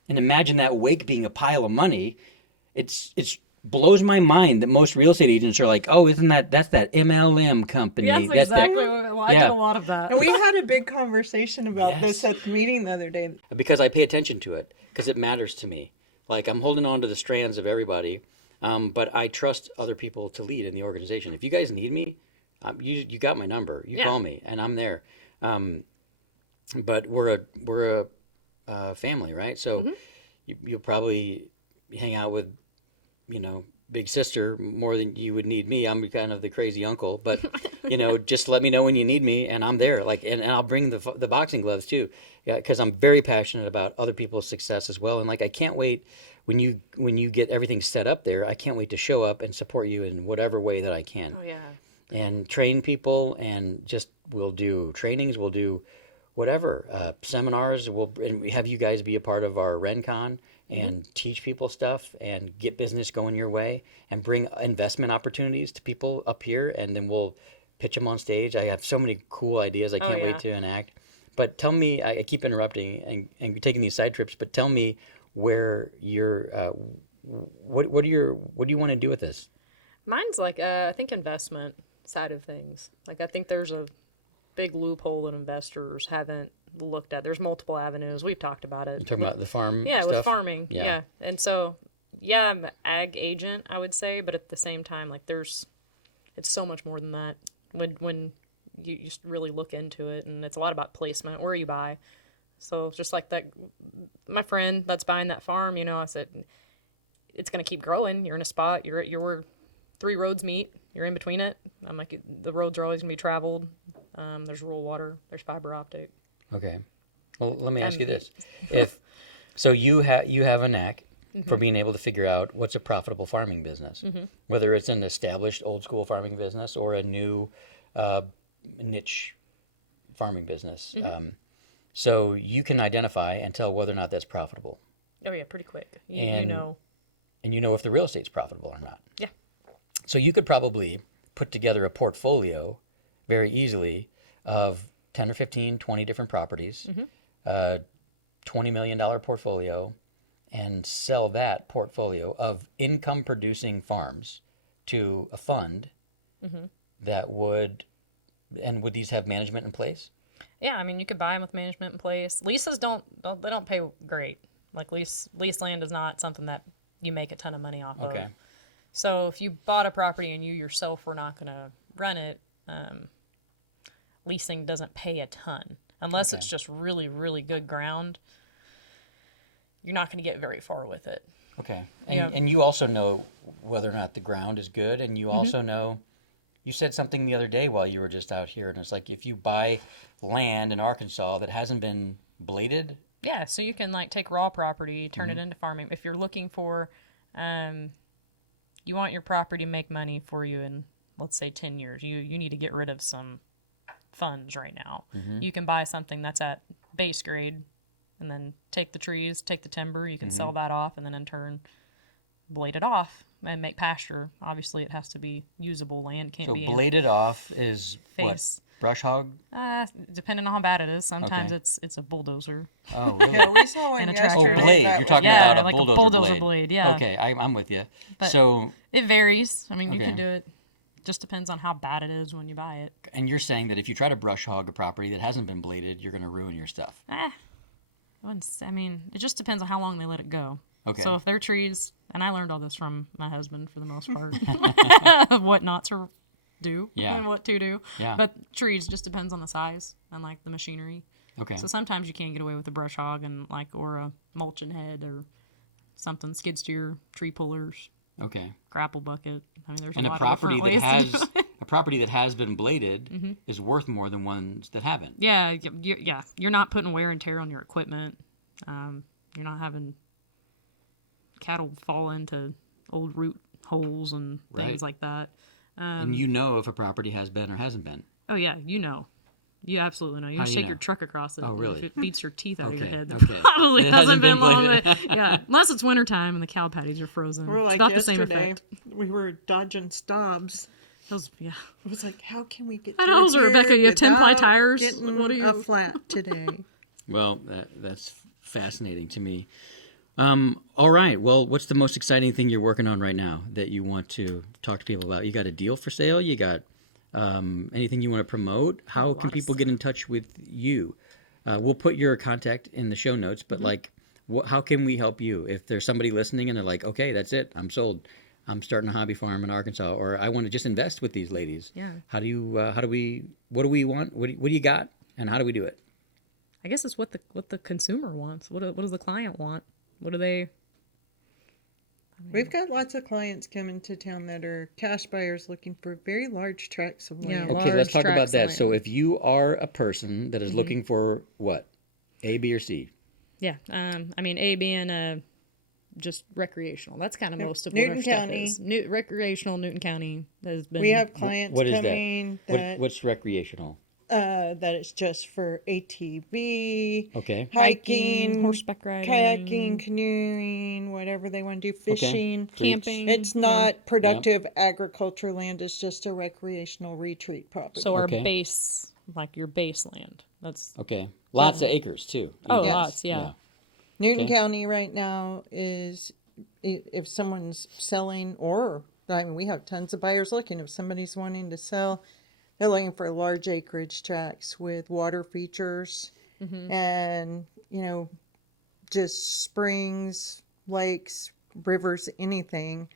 and imagine that wake being a pile of money, it's blows my mind that most real estate agents are like, oh, that's that MLM company. Yeah, that's exactly what I get a lot of that. And we had a big conversation about this at the meeting the other day. Because I pay attention to it, because it matters to me. Like I'm holding on to the strands of everybody, but I trust other people to lead in the organization. If you guys need me, you got my number. You call me, and I'm there. But we're a family, right? So you'll probably hang out with, big sister more than you would need me. I'm kind of the crazy uncle, but just let me know when you need me, and I'm there. Like, and I'll bring the boxing gloves too, because I'm very passionate about other people's success as well. And like, I can't wait when you get everything set up there. I can't wait to show up and support you in whatever way that I can. Oh yeah. And train people, and we'll do trainings, we'll do whatever seminars. And we have you guys be a part of our RenCon and teach people stuff and get business going your way and bring investment opportunities to people up here, and then we'll pitch them on stage. I have so many cool ideas I can't wait to enact. But tell me, I keep interrupting and taking these side trips, but tell me where you're, what do you want to do with this? Mine's like, I think investment side of things. Like, I think there's a big loophole that investors haven't looked at. There's multiple avenues. We've talked about it. You're talking about the farm stuff? stuff? With farming. Yeah. And so, I'm an ag agent, I would say, but at the same time, like, it's so much more than that when you just really look into it, and it's a lot about placement, where you buy. So just like that, my friend that's buying that farm, I said, it's going to keep growing. You're in a spot, you're where 3 roads meet, you're in between it. I'm like, the roads are always going to be traveled. There's rural water, there's fiber optic. Okay. Well, let me ask you this. So you have a knack for being able to figure out what's a profitable farming business, whether it's an established old school farming business or a new niche farming business. So you can identify and tell whether or not that's profitable. Oh yeah, pretty quick. And you know if the real estate's profitable or not. Yeah. So you could probably put together a portfolio very easily of 10 or 15, 20 different properties, $20 million portfolio, and sell that portfolio of income-producing farms to a fund that would these have management in place? Yeah, I mean, you could buy them with management in place. Leases don't pay great. Like lease land is not something that you make a ton of money off of. So if you bought a property and you yourself were not going to run it, leasing doesn't pay a ton unless it's just really, really good ground. You're not going to get very far with it. Okay. And you also know whether or not the ground is good, and you also know, you said something the other day while you were just out here, and it's like if you buy land in Arkansas that hasn't been bladed. Yeah, so you can like take raw property, turn it into farming. If you're looking for, you want your property to make money for you in, let's say, 10 years. You need to get rid of some funds right now. You can buy something that's at base grade and then take the trees, take the timber, you can sell that off, and then in turn blade it off and make pasture. Obviously, it has to be usable land. Can't be bladed off is face. What? Brush hog? Depending on how bad it is. Sometimes it's a bulldozer. Oh, really? Yeah, we saw one And a yesterday. tractor. Blade. that You're talking was- about a like bulldozer, a bulldozer blade. Yeah. Okay, I'm with you. But So, it varies. I mean, you Okay. can do it. Just depends on how bad it is when you buy it. and you're saying that if you try to brush hog a property that hasn't been bladed, you're going to ruin your stuff. I mean, it just depends on how long they let it go. Okay. So if they're trees, and I learned all this from my husband for the most part, of what not to do and what to do. Yeah. But trees just depends on the size and like the machinery. Okay. So sometimes you can't get away with a brush hog and or a mulching head or something, skid steer, tree pullers, Okay. grapple bucket. I mean, there's And a a lot property of that different ways to has do it. a property that has been bladed is worth more than ones that haven't. Yeah, you're not putting wear and tear on your equipment. You're not having cattle fall into old root holes and things Right. like that. And you know if a property has been or hasn't been. Oh yeah, you know. You absolutely know. You How can do you shake your know? truck across it. Oh, really? If it beats your teeth out of your Okay, head, okay. probably It hasn't been long. bladed. But, yeah, unless it's wintertime and the cow patties are frozen. Or It's like not the same yesterday, effect. we were dodging stobs. Yeah. I was like, how can we get I through know, so here Rebecca, you have 10-ply without tires? getting What do you- a flat today? Well, that's fascinating to me. All right. Well, what's the most exciting thing you're working on right now that you want to talk to people about? You got a deal for sale? You got anything you want to promote? How can people get in touch with you? We'll put your contact in the show notes, but how can we help you? If there's somebody listening and they're like, okay, that's it, I'm sold. I'm starting a hobby farm in Arkansas, or I want to just invest with these ladies. Yeah. What do we want? What do you got? And how do we do it? I guess it's what the consumer wants. What does the client want? What do they? We've got lots of clients coming to town that are cash buyers looking for very large tracts of Yeah, land. Okay, let's large talk about tracts of that. So land. if you are a person that is looking for what? A, B, or C? Yeah. I mean, A being just recreational. That's kind of most of Newton what our County. stuff is. Recreational Newton County has been. We have clients What is coming that what's recreational? that it's just for ATV, Okay. hiking, horseback riding, kayaking, canoeing, whatever they want to do, fishing. camping. It's not productive agriculture land. It's just a recreational retreat property. So our Okay. base, like your base land. That's Okay. Lots of acres too. oh, Yes. lots. Yeah. Newton Okay. County right now is, if someone's selling, or I mean, we have tons of buyers looking. If somebody's wanting to sell, they're looking for large acreage tracts with water features and, just springs, lakes, rivers, anything.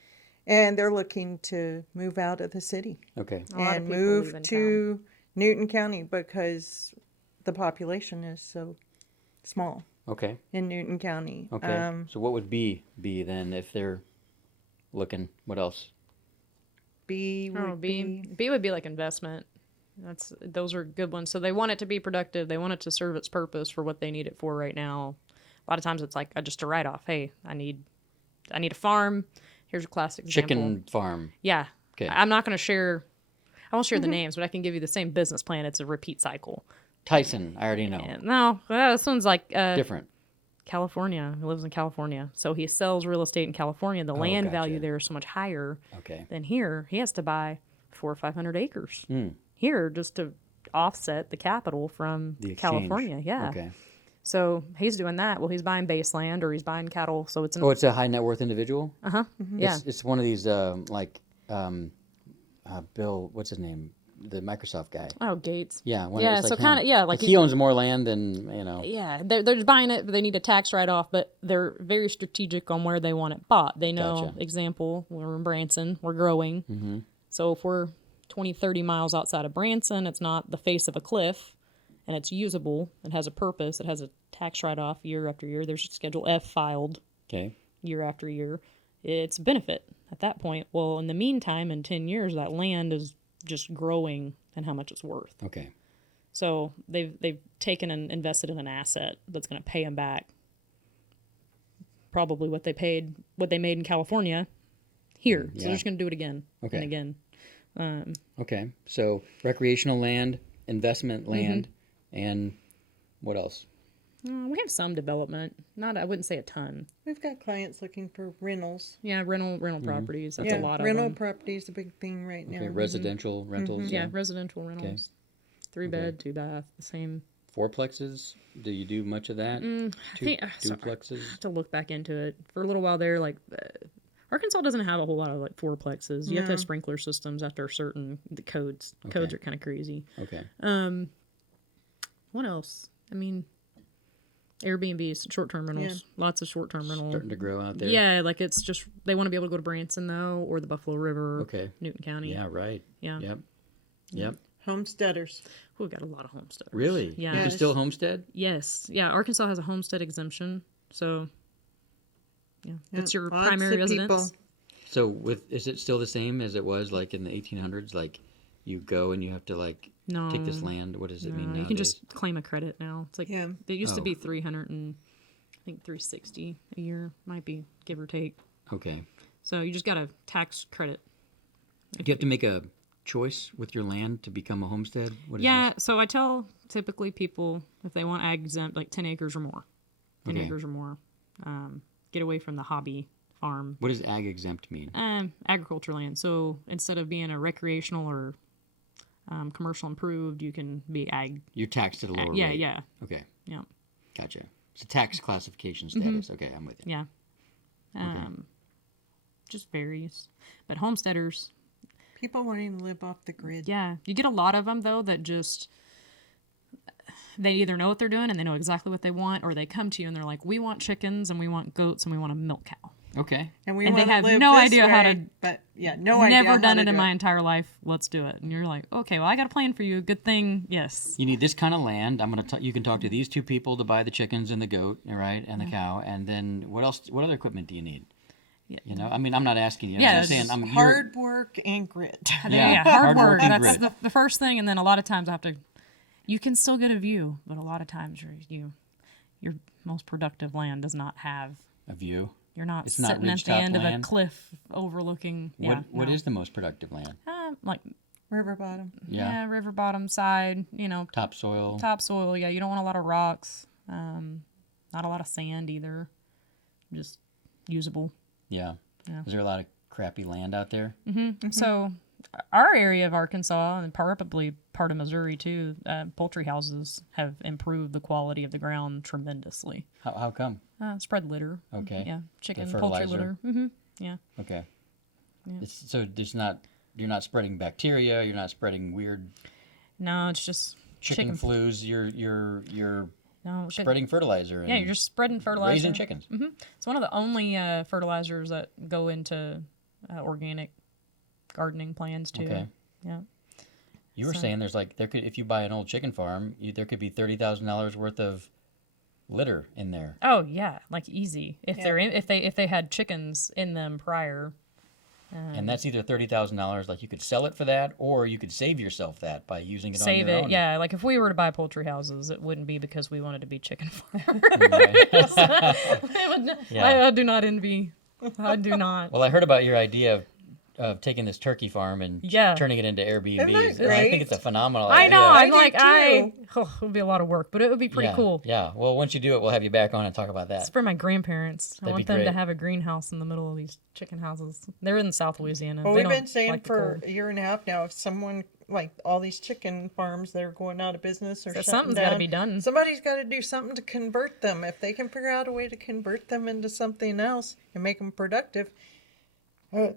And they're looking to move out of the city Okay. A lot of and people move leave in to Newton County because the population is so small Okay. in Newton County. Okay. So what would B be then if they're looking? What else? B would Oh, B would be like investment. Those are good ones. So they want it to be productive. They want it to serve its purpose for what they need it for right now. A lot of times it's like just a write off. Hey, I need a farm. Here's a classic example. Chicken farm. Yeah. Okay. I'm not going to share. I won't share the names, but I can give you the same business plan. It's a repeat cycle. Tyson. I already know. And no, this one's like Different. California. He lives in California, so he sells real estate in California. The land value gotcha. there is so much higher Okay. than here. He has to buy 400 or 500 acres Hmm. here just to offset the capital from The exchange. California. Yeah. Okay. So he's doing that. Well, he's buying base land or he's buying cattle. So it's Oh, it's a high net worth individual. yeah. It's one of these Bill. What's his name? The Microsoft guy. Oh, Gates. Yeah. Yeah, it's so him. kinda- yeah, like he owns more land than Yeah, they're just buying it, but they need a tax write-off, but they're very strategic on where they want it bought. They know, Gotcha. example, we're in Branson, we're growing. Mm-hmm. So if we're 20, 30 miles outside of Branson, it's not the face of a cliff, and it's usable, it has a purpose, it has a tax write-off year after year. There's Schedule F filed Okay. year after year. It's a benefit at that point. Well, in the meantime, in 10 years, that land is just growing and how much it's worth. Okay. So they've taken and invested in an asset that's going to pay them back. Probably what they made in California, here. So Yeah. they're just going to do it again Okay. and again. Okay. So recreational land, investment land, and what else? We have some development. I wouldn't say a ton. We've got clients looking for rentals. Yeah, rental properties. That's a lot rental of them. properties a big thing right now. Okay. Residential rentals. Yeah, residential rentals. 3-bed, 2-bath, the same. Fourplexes. Do you do much of that? Duplexes. I have to look back into it. For a little while there, Arkansas doesn't have a whole lot of fourplexes. You have to have sprinkler systems after certain codes. The codes are kind of crazy. Okay. What else? I mean, Airbnbs, short-term rentals. Lots of short-term rental. Starting to grow out there. Yeah, it's just they want to be able to go to Branson though, or the Buffalo River. Okay. Newton County. Yeah. Right. Yeah. Yep. Homesteaders. We've got a lot of homesteaders. Really? Yeah. You can still homestead? Yes. Yeah. Arkansas has a homestead exemption, so yeah, that's your Lots primary of residence. people. So is it still the same as it was like in the 1800s? Like you go and you have to No. take this land. What does it mean You nowadays? can just claim a credit now. It's like Yeah. it used to be 300 and I think 360 a year, might be give or take. Okay. So you just got a tax credit Do you have to make a choice with your land to become a homestead? What is Yeah, this? so I tell typically people if they want ag exempt, like 10 acres or more. 10 Okay. acres or more. Get away from the hobby farm. What does ag exempt mean? Agriculture land. So instead of being a recreational or commercial improved, you can be ag. You're taxed at a lower Yeah, rate. yeah, Okay, yeah, gotcha. It's a tax classification status. Okay, I'm with you. yeah. Just varies. But homesteaders, People wanting to live off the grid. yeah. You get a lot of them, though, that just, they either know what they're doing and they know exactly what they want, or they come to you and they're like, we want chickens and we want goats and we want a milk cow. Okay. And we And they want to have live no this idea how way, to- But yeah, no idea. Never done how it to in do my entire life. Let's do it. And you're like, okay, well, I got a plan for you. Good thing. Yes. You need this kind of land. You can talk to these two people to buy the chickens and the goat, all right, and the cow. And then what else? What other equipment do you need? Yeah. You know, I mean, I'm not asking you. Yeah, I'm saying, you're- Hard work and grit. Yeah, hard hard work work. and That's grit. the first thing. And then a lot of times I have to, you can still get a view, but a lot of times your most productive land does not have, a view. you're not It's not sitting at the ridgetop end of a land? cliff overlooking. Yeah. What no. is the most productive land? Like, River bottom. yeah, river bottom side, Topsoil. topsoil. Yeah, you don't want a lot of rocks. Not a lot of sand either. Just usable. Yeah. Yeah. Is there a lot of crappy land out there? So, our area of Arkansas and probably part of Missouri too, poultry houses have improved the quality of the ground tremendously. How come? Spread litter. Okay. Yeah, chicken, The poultry fertilizer. litter. Yeah. Okay. You're not spreading bacteria. You're not spreading weird No, it's just chicken flus. You're No, spreading fertilizer. And yeah, you're just spreading fertilizer. raising chickens. It's one of the only fertilizers that go into organic gardening plans too. Okay. Yeah. You were saying if you buy an old chicken farm, there could be $30,000 worth of litter in there. Oh yeah, like easy. If if they had chickens in them prior. And that's either $30,000, like you could sell it for that, or you could save yourself that by using it on Save your it, own. yeah. Like if we were to buy poultry houses, it wouldn't be because we wanted to be chicken farmers. Yeah. I do not envy. I do not. Well, I heard about your idea of taking this turkey farm and Yeah. turning it into Airbnbs. Isn't that And I think great? it's a phenomenal I idea. know. I'm do like too. it would be a lot of work, but it would be pretty Yeah, cool. Yeah. Well, once you do it, we'll have you back on and talk about It's that. for my grandparents. I That'd want be them to great. have a greenhouse in the middle of these chicken houses. They're in South Louisiana. Well, They we've don't been saying like the for cold. a year and a half now, if someone, like all these chicken farms, they're going out of business or So shutting something's gotta down, be done. Somebody's got to do something to convert them. If they can figure out a way to convert them into something else and make them productive,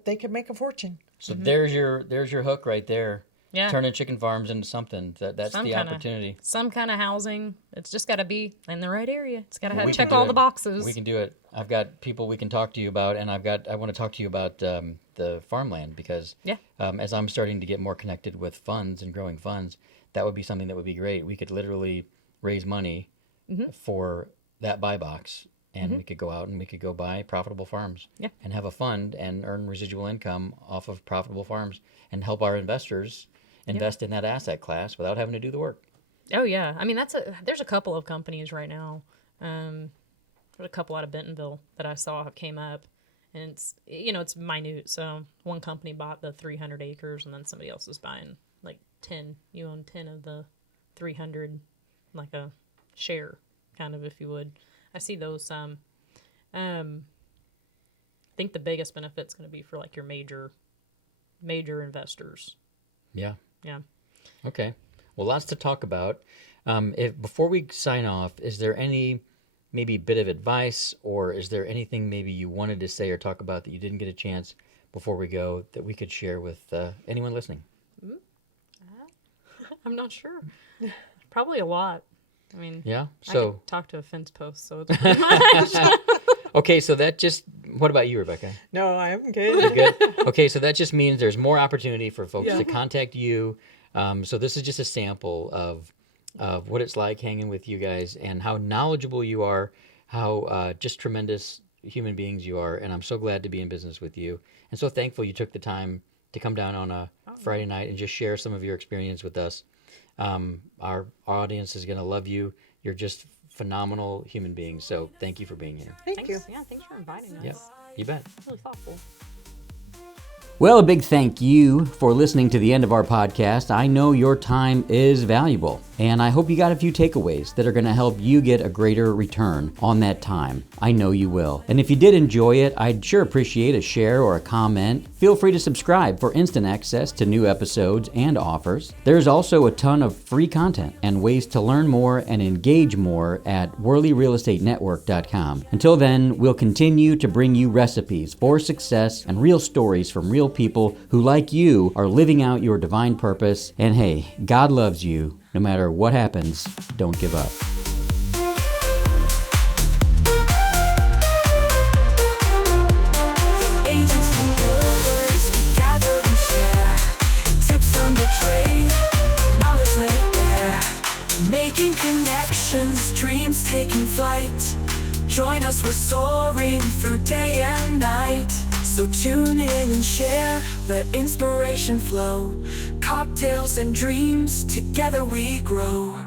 they could make a fortune. So there's your hook right there. Yeah. Turning chicken farms into something. That's Some the kinda- opportunity. Some kind of housing. It's just got to be in the right area. It's got to We can check do all it. the boxes. We can do it. I've got people we can talk to you about, and I want to talk to you about the farmland because Yeah. as I'm starting to get more connected with funds and growing funds, that would be something that would be great. We could literally raise money for that buy box, and we could go out and we could go buy profitable farms Yeah. and have a fund and earn residual income off of profitable farms and help our investors invest in that asset class without having to do the work. Oh yeah, I mean there's a couple of companies right now. There's a couple out of Bentonville that I saw came up, and it's minute. So one company bought the 300 acres, and then somebody else is buying like 10. You own 10 of the 300, like a share, kind of, if you would. I see those some. I think the biggest benefit's going to be for like your major investors. Yeah. Yeah. Okay. Well, lots to talk about. Before we sign off, is there any maybe bit of advice, or is there anything maybe you wanted to say or talk about that you didn't get a chance before we go that we could share with anyone listening? I'm not sure. Probably a lot. I mean, Yeah. I So could talk to a fence post, so it's pretty much. okay. So that just. What about you, Rebekah? No, I'm You good. good? Okay. So that just means there's more opportunity for folks Yeah. to contact you. So this is just a sample of what it's like hanging with you guys and how knowledgeable you are, how just tremendous human beings you are, and I'm so glad to be in business with you, and so thankful you took the time to come down on a Friday night and just share some of your experience with us. Our audience is going to love you. You're just phenomenal human beings, so thank you for being here. Thank you. Thanks for inviting us. Yep, you bet. Really thoughtful. Well, a big thank you for listening to the end of our podcast. I know your time is valuable, and I hope you got a few takeaways that are going to help you get a greater return on that time. I know you will. And if you did enjoy it, I'd sure appreciate a share or a comment. Feel free to subscribe for instant access to new episodes and offers. There's also a ton of free content and ways to learn more and engage more at WorleyRealEstateNetwork.com. Until then, we'll continue to bring you recipes for success and real stories from real people who, like you, are living out your divine purpose. And hey, God loves you. No matter what happens, don't give up. Agents and builders, we gather and share tips on the trade, knowledge laid bare. Making connections, dreams taking flight. Join us, we're soaring through day and night. So tune in and share, let inspiration flow. Cocktails and dreams, together we grow.